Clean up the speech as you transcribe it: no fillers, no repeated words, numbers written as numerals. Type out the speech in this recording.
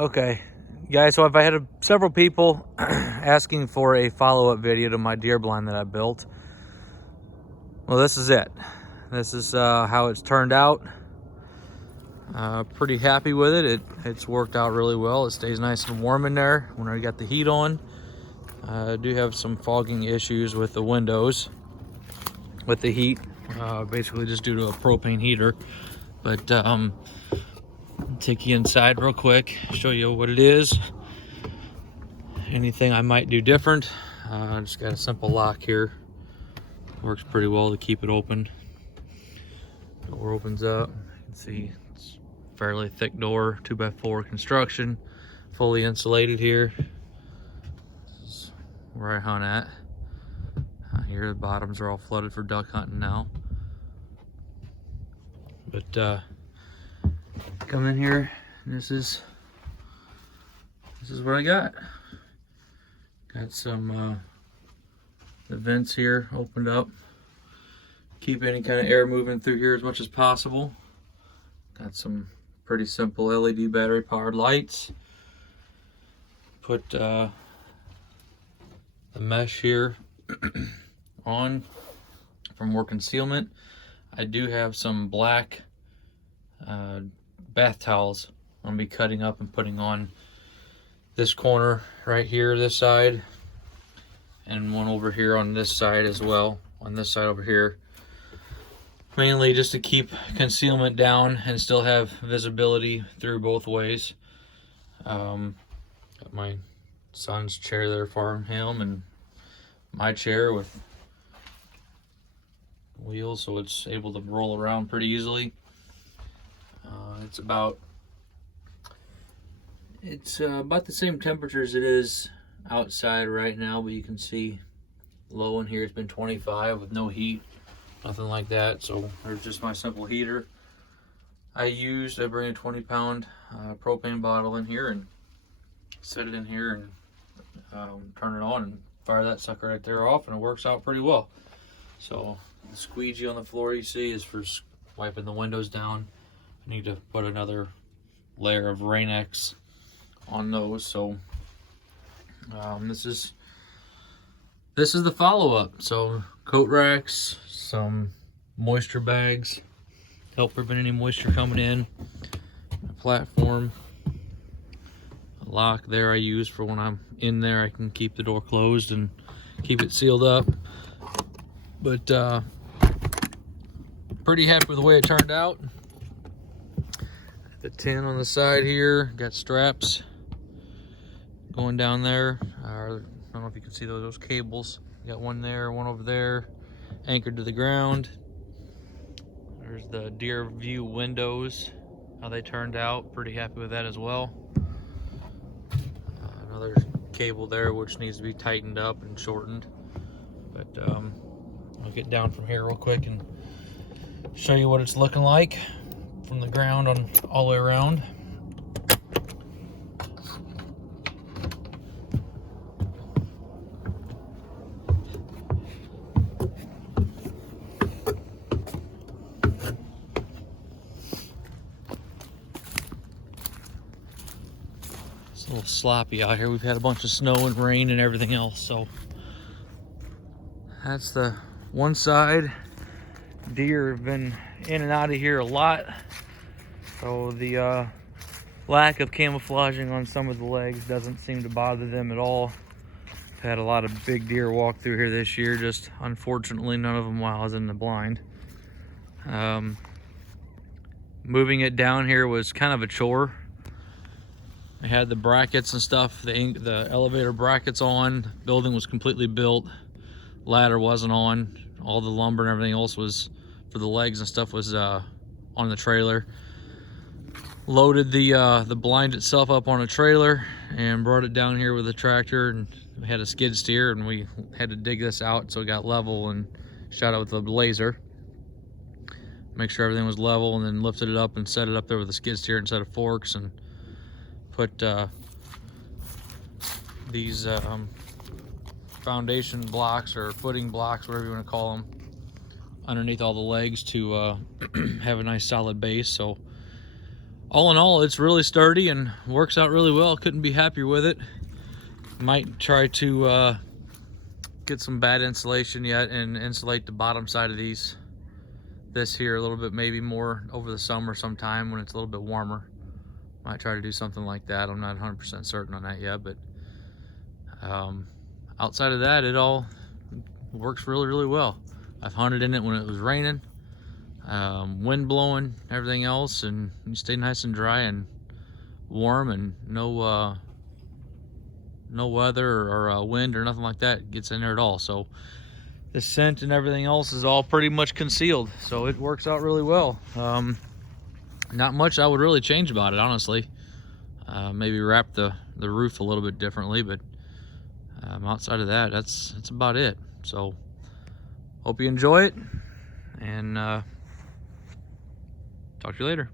Okay, guys, so I've had several people asking for a follow-up video to my deer blind that I built. Well, this is it. This is how it's turned out. Pretty happy with it. It's worked out really well. It stays nice and warm in there when I got the heat on. I do have some fogging issues with the windows with the heat, basically just due to a propane heater. But I'll take you inside real quick, show you what it is. Anything I might do different. I just got a simple lock here. Works pretty well to keep it open. Door opens up. You can see it's a fairly thick door, 2x4 construction, fully insulated here. This is where I hunt at. Here the bottoms are all flooded for duck hunting now. But come in here, and this is what I got. Got some the vents here opened up. Keep any kind of air moving through here as much as possible. Got some pretty simple LED battery powered lights. Put the mesh here on for more concealment. I do have some black bath towels I'm gonna be cutting up and putting on this corner right here, this side, and one over here on this side as well, on this side over here. Mainly just to keep concealment down and still have visibility through both ways. Got my son's chair there for him, and my chair with wheels, so it's able to roll around pretty easily. It's about the same temperature as it is outside right now, but you can see low in here it's been 25 with no heat, nothing like that. So there's just my simple heater. I bring a 20-pound propane bottle in here and set it in here and turn it on and fire that sucker right there off, and it works out pretty well. So the squeegee on the floor you see is for wiping the windows down. I need to put another layer of Rain-X on those. So this is the follow-up. So coat racks, some moisture bags, help prevent any moisture coming in. A platform, a lock there I use for when I'm in there. I can keep the door closed and keep it sealed up. But pretty happy with the way it turned out. The tin on the side here, got straps going down there. I don't know if you can see those cables. Got one there, one over there, anchored to the ground. There's the Deerview windows, how they turned out. Pretty happy with that as well. Another cable there which needs to be tightened up and shortened. But I'll get down from here real quick and show you what it's looking like from the ground on all the way around. It's a little sloppy out here. We've had a bunch of snow and rain and everything else, so that's the one side. Deer have been in and out of here a lot, so the lack of camouflaging on some of the legs doesn't seem to bother them at all. I've had a lot of big deer walk through here this year, just unfortunately none of them while I was in the blind. Moving it down here was kind of a chore. I had the brackets and stuff, the elevator brackets on, building was completely built, ladder wasn't on, all the lumber and everything else was for the legs and stuff was on the trailer. Loaded the blind itself up on a trailer and brought it down here with a tractor, and we had a skid steer and we had to dig this out so it got level and shot it with a laser. Make sure everything was level, and then lifted it up and set it up there with a skid steer instead of forks, and put these foundation blocks or footing blocks, whatever you want to call them, underneath all the legs to have a nice solid base. So all in all, it's really sturdy and works out really well. Couldn't be happier with it. Might try to get some bad insulation yet and insulate the bottom side of this here a little bit, maybe more over the summer sometime when it's a little bit warmer. Might try to do something like that. I'm not 100% certain on that yet, but outside of that, it all works really, really well. I've hunted in it when it was raining, wind blowing, everything else, and you stay nice and dry and warm, and no weather or wind or nothing like that gets in there at all. So the scent and everything else is all pretty much concealed, so it works out really well. Not much I would really change about it, honestly. Maybe wrap the roof a little bit differently, but outside of that, that's about it. So hope you enjoy it, and talk to you later.